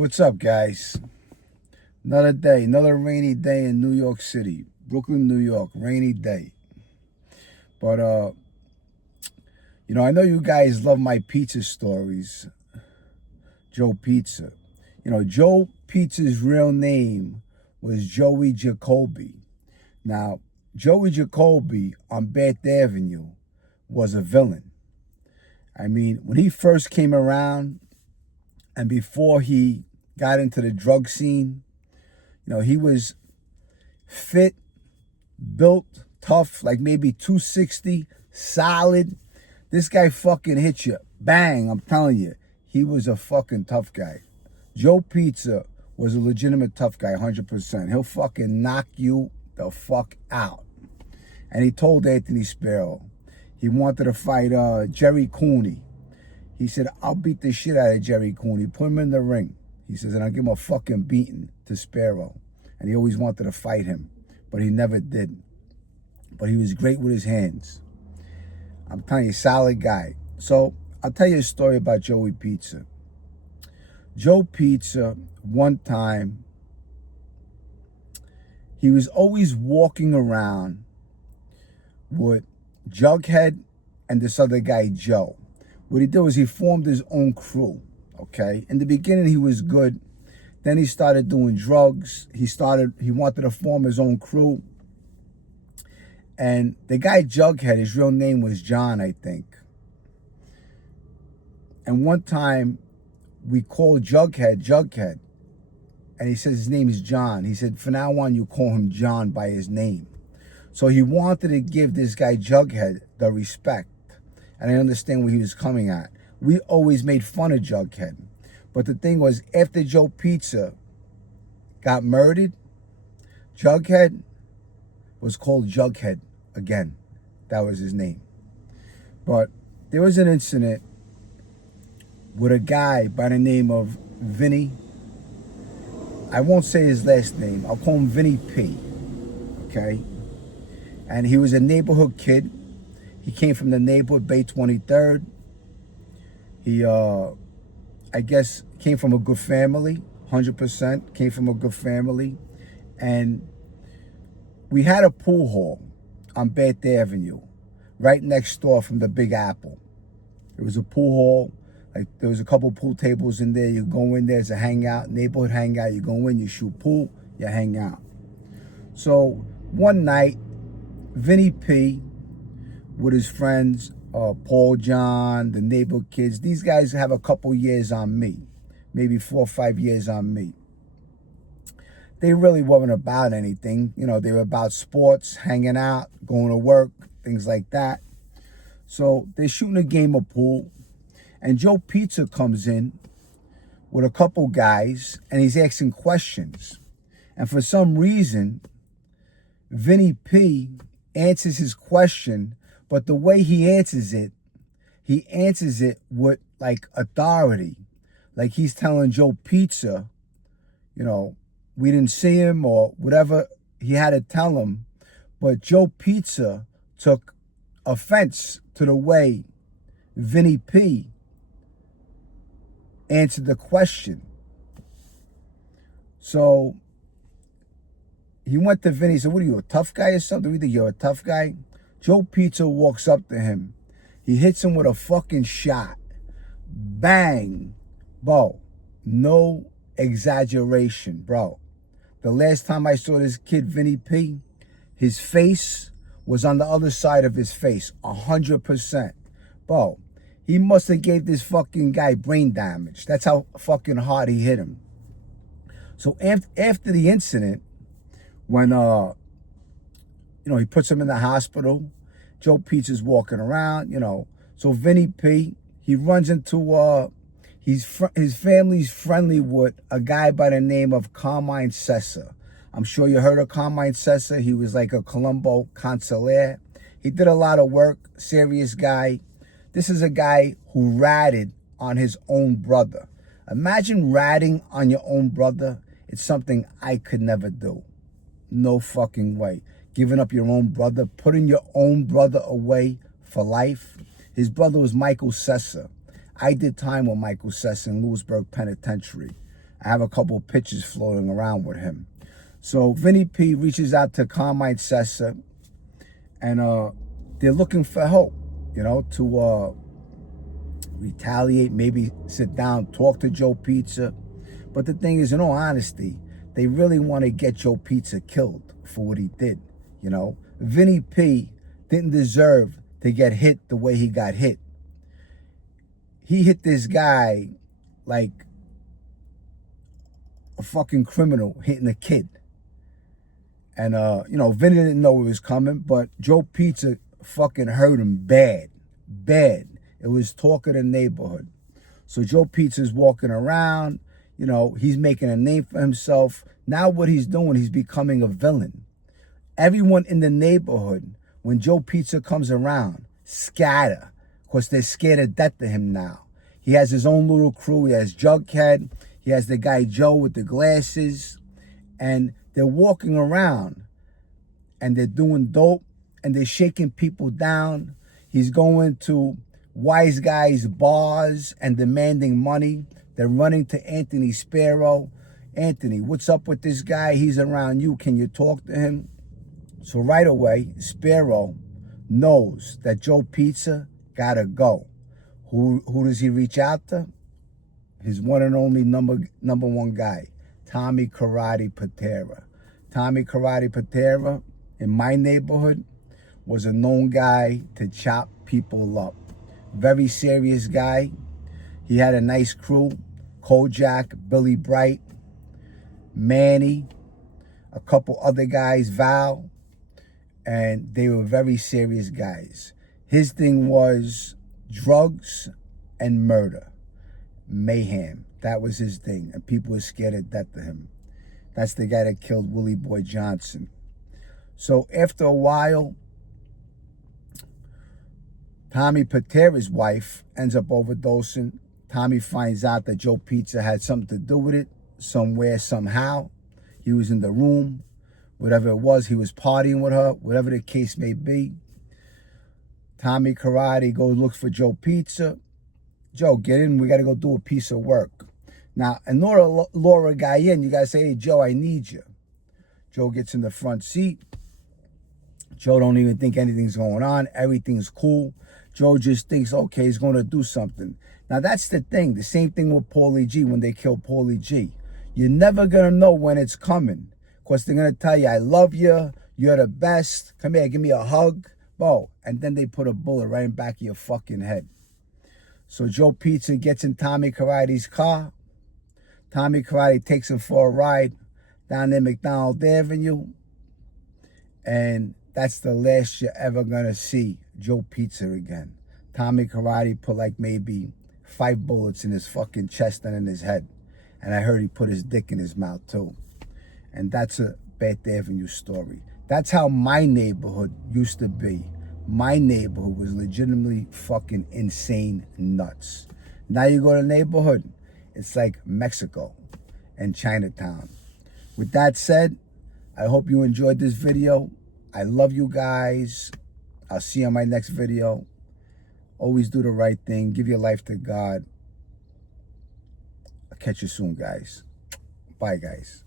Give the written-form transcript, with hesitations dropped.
What's up, guys? Another day, another rainy day in New York City. Brooklyn, New York, rainy day. But, I know you guys love my pizza stories. Joe Pizza. Joe Pizza's real name was Joey Jacoby. Now, Joey Jacoby on Bath Avenue was a villain. I mean, when he first came around and before he got into the drug scene, he was fit, built, tough, like maybe 260, solid. This guy fucking hit you. Bang, I'm telling you. He was a fucking tough guy. Joe Pizza was a legitimate tough guy, 100%. He'll fucking knock you the fuck out. And he told Anthony Spero he wanted to fight Jerry Cooney. He said, I'll beat the shit out of Jerry Cooney. Put him in the ring. He says, and I'll give him a fucking beating to Spero. And he always wanted to fight him, but he never did. But he was great with his hands. I'm telling you, solid guy. So I'll tell you a story about Joey Pizza. Joe Pizza, one time, he was always walking around with Jughead and this other guy, Joe. What he did was he formed his own crew, okay? In the beginning, he was good. Then he started doing drugs. He wanted to form his own crew. And the guy Jughead, his real name was John, I think. And one time, we called Jughead. And he says his name is John. He said, from now on, you call him John by his name. So he wanted to give this guy Jughead the respect. And I understand where he was coming at. We always made fun of Jughead. But the thing was, after Joe Pizza got murdered, Jughead was called Jughead again. That was his name. But there was an incident with a guy by the name of Vinnie. I won't say his last name. I'll call him Vinnie P. Okay? And he was a neighborhood kid. He came from the neighborhood, Bay 23rd. He, I guess, came from a good family, 100%. Came from a good family. And we had a pool hall on Bath Avenue, right next door from the Big Apple. It was a pool hall. Like, there was a couple pool tables in there. You go in there, it's a hangout, neighborhood hangout. You go in, you shoot pool, you hang out. So one night, Vinnie P with his friends, Paul John, the neighborhood kids, these guys have a couple years on me, maybe 4 or 5 years on me. They really weren't about anything. They were about sports, hanging out, going to work, things like that. So they're shooting a game of pool. And Joe Pizza comes in with a couple guys, and he's asking questions. And for some reason, Vinnie P answers his question, but the way he answers it with, like, authority. Like he's telling Joe Pizza, we didn't see him or whatever he had to tell him. But Joe Pizza took offense to the way Vinnie P answered the question. So he went to Vinny and said, what are you, a tough guy or something? We think you're a tough guy? Joe Pizza walks up to him. He hits him with a fucking shot. Bang. Bro, no exaggeration, bro. The last time I saw this kid, Vinnie P, his face was on the other side of his face, 100%. Bro, he must have gave this fucking guy brain damage. That's how fucking hard he hit him. So after the incident, when he puts him in the hospital, Joe Pizza's walking around, So Vinnie P, he runs into his family's friendly with a guy by the name of Carmine Sessa. I'm sure you heard of Carmine Sessa. He was like a Colombo consigliere. He did a lot of work, serious guy. This is a guy who ratted on his own brother. Imagine ratting on your own brother. It's something I could never do. No fucking way. Giving up your own brother, putting your own brother away for life. His brother was Michael Sessa. I did time with Michael Sessa in Lewisburg Penitentiary. I have a couple pictures floating around with him. So Vinnie P reaches out to Carmine Sessa, and they're looking for help, you know, to retaliate, maybe sit down, talk to Joe Pizza. But the thing is, in all honesty, they really want to get Joe Pizza killed for what he did, you know. Vinnie P didn't deserve to get hit the way he got hit. He hit this guy like a fucking criminal hitting a kid. And, you know, Vinny didn't know it was coming, but Joe Pizza fucking hurt him bad. Bad. It was talk of the neighborhood. So Joe Pizza's walking around, you know, he's making a name for himself. Now what he's doing, he's becoming a villain. Everyone in the neighborhood, when Joe Pizza comes around, scatter, because they're scared to death of him now. He has his own little crew. He has Jughead. He has the guy Joe with the glasses. And they're walking around and they're doing dope and they're shaking people down. He's going to Wiseguys bars and demanding money. They're running to Anthony Spero. Anthony, what's up with this guy? He's around you. Can you talk to him? So right away, Spero knows that Joe Pizza gotta go. Who does he reach out to? His one and only number one guy, Tommy Karate Patera. Tommy Karate Patera, in my neighborhood, was a known guy to chop people up. Very serious guy. He had a nice crew. Kojak, Billy Bright, Manny, a couple other guys, Val, and they were very serious guys. His thing was drugs and murder. Mayhem. That was his thing. And people were scared to death of him. That's the guy that killed Willie Boy Johnson. So after a while, Tommy Patera's wife ends up overdosing. Tommy finds out that Joe Pizza had something to do with it, somewhere, somehow. He was in the room. Whatever it was, he was partying with her, whatever the case may be. Tommy Karate goes, looks for Joe Pizza. Joe, get in. We got to go do a piece of work. Now, in order to lure a guy in, you got to say, hey, Joe, I need you. Joe gets in the front seat. Joe don't even think anything's going on. Everything's cool. Joe just thinks, okay, he's going to do something. Now, that's the thing. The same thing with Paulie G when they killed Paulie G. You're never going to know when it's coming. Because they're going to tell you, I love you. You're the best. Come here, give me a hug. Bo. And then they put a bullet right in the back of your fucking head. So Joe Pizza gets in Tommy Karate's car. Tommy Karate takes him for a ride down there McDonald Avenue. And that's the last you're ever going to see Joe Pizza again. Tommy Karate put like maybe 5 bullets in his fucking chest and in his head. And I heard he put his dick in his mouth too. And that's a Bath Avenue story. That's how my neighborhood used to be. My neighborhood was legitimately fucking insane nuts. Now you go to the neighborhood, it's like Mexico and Chinatown. With that said, I hope you enjoyed this video. I love you guys. I'll see you on my next video. Always do the right thing. Give your life to God. I'll catch you soon, guys. Bye, guys.